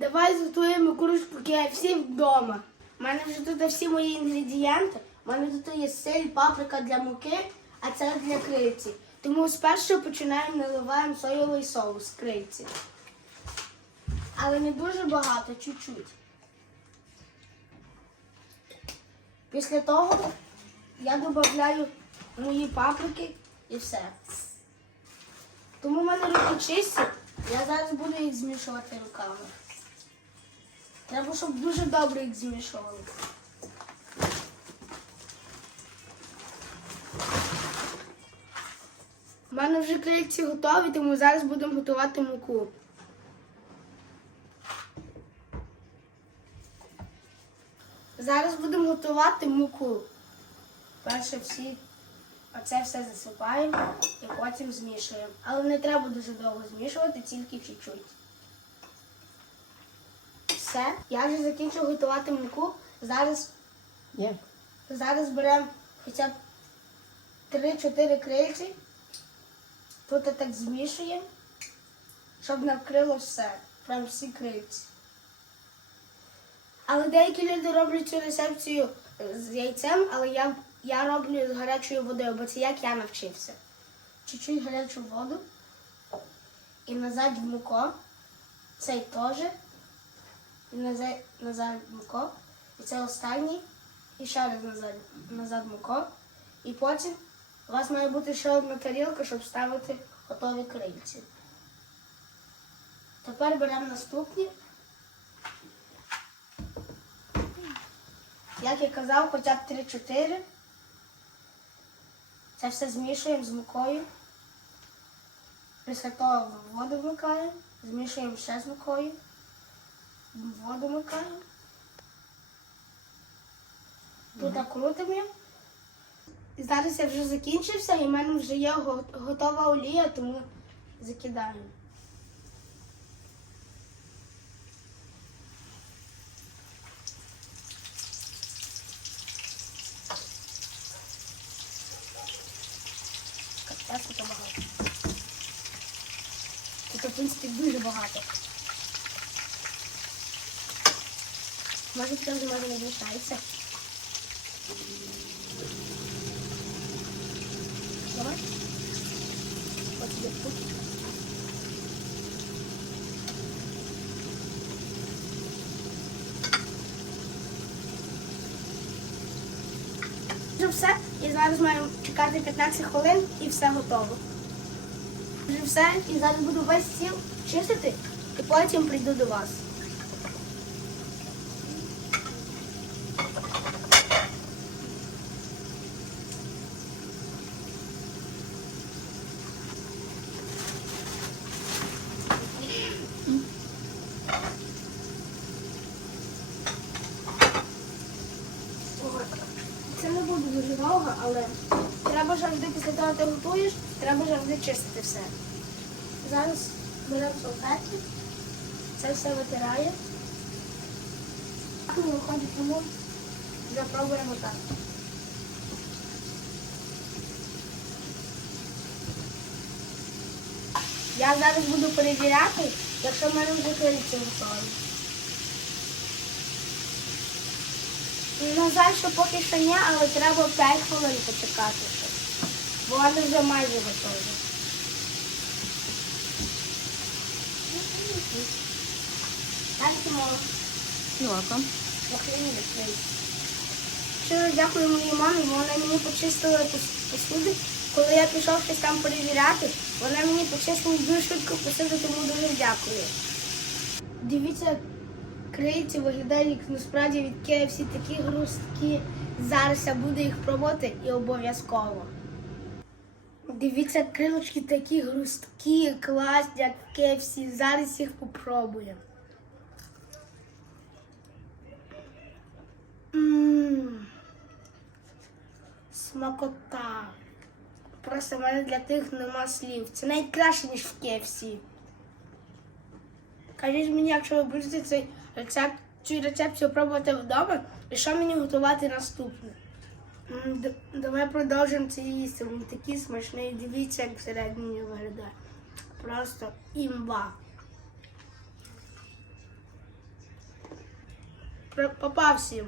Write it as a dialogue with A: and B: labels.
A: Давай зготуємо курочку KFC вдома. У мене вже тут всі мої інгредієнти. У мене тут є сіль, паприка для муки, а це для криці. Тому спершу починаємо наливаємо соєвий соус з. Але не дуже багато, чуть-чуть. Після того я додаю мої паприки і все. Тому в мене руки чисті, я зараз буду їх змішувати руками. Треба, щоб дуже добре їх змішували. У мене вже крильці готові, тому зараз будемо готувати муку. Зараз будемо готувати муку. Перше всі оце все засипаємо і потім змішуємо. Але не треба дуже довго змішувати, тільки чуть-чуть. Все, я вже закінчив готувати муку. Зараз,
B: Як?
A: зараз беремо хоча б 3-4 крильці. Тут так змішуємо, щоб накрило все. Прям всі крильці. Але деякі люди роблять цю рецепцію з яйцем, але я, я роблю з гарячою водою, бо це як я навчився. Чуть-чуть гарячу воду і назад в муко. Цей теж. Назад, муко. І це останній. І ще раз назад, назад муко. І потім у вас має бути ще одна тарілка, щоб ставити готові крильці. Тепер беремо наступні. Як я казав, хоча б 3-4. Це все змішуємо з мукою. Після того воду вмикаємо, змішуємо ще з мукою. Воду вмикаємо. Тут крутимо. І зараз я вже закінчився, і в мене вже є готова олія, тому багато. Тут, в принципі, дуже багато. Може, мене не вмішається. Давай. Ось є тут. Вже все. І зараз маємо чекати 15 хвилин і все готово. Вже все. І зараз буду весь стіл чистити і потім прийду до вас. Дуже довго, але треба завжди після того, ти готуєш, треба завжди чистити все. Зараз беремо салфетки, це все витирає. Виходить тому, запробуємо так. Я зараз буду перевіряти, якщо в мене вже крильці На жаль, що поки що ні, але треба 5 хвилин почекати. ще. Бо вони вже майже готові. Щиро дякую моїй мамі, вона мені почистила пос- посуди. Коли я пішов щось там перевіряти, вона мені почистила дуже швидко посуду, тому дуже дякую. Дивіться, крильці виглядають насправді від KFC такі грусткі. Зараз я буду їх пробувати і обов'язково. Дивіться, крилочки такі грусткі, класні, як в KFC. Зараз їх попробуємо. Смакота. Просто в мене для тих нема слів. Це найкраще, ніж в KFC. Кажіть мені, якщо ви будете цей рецепт, цю рецепцію пробувати вдома, і що мені готувати наступне? Давай продовжимо це їсти. Він такий смачний. Дивіться, як всередині виглядає. Просто імба. Попав всім.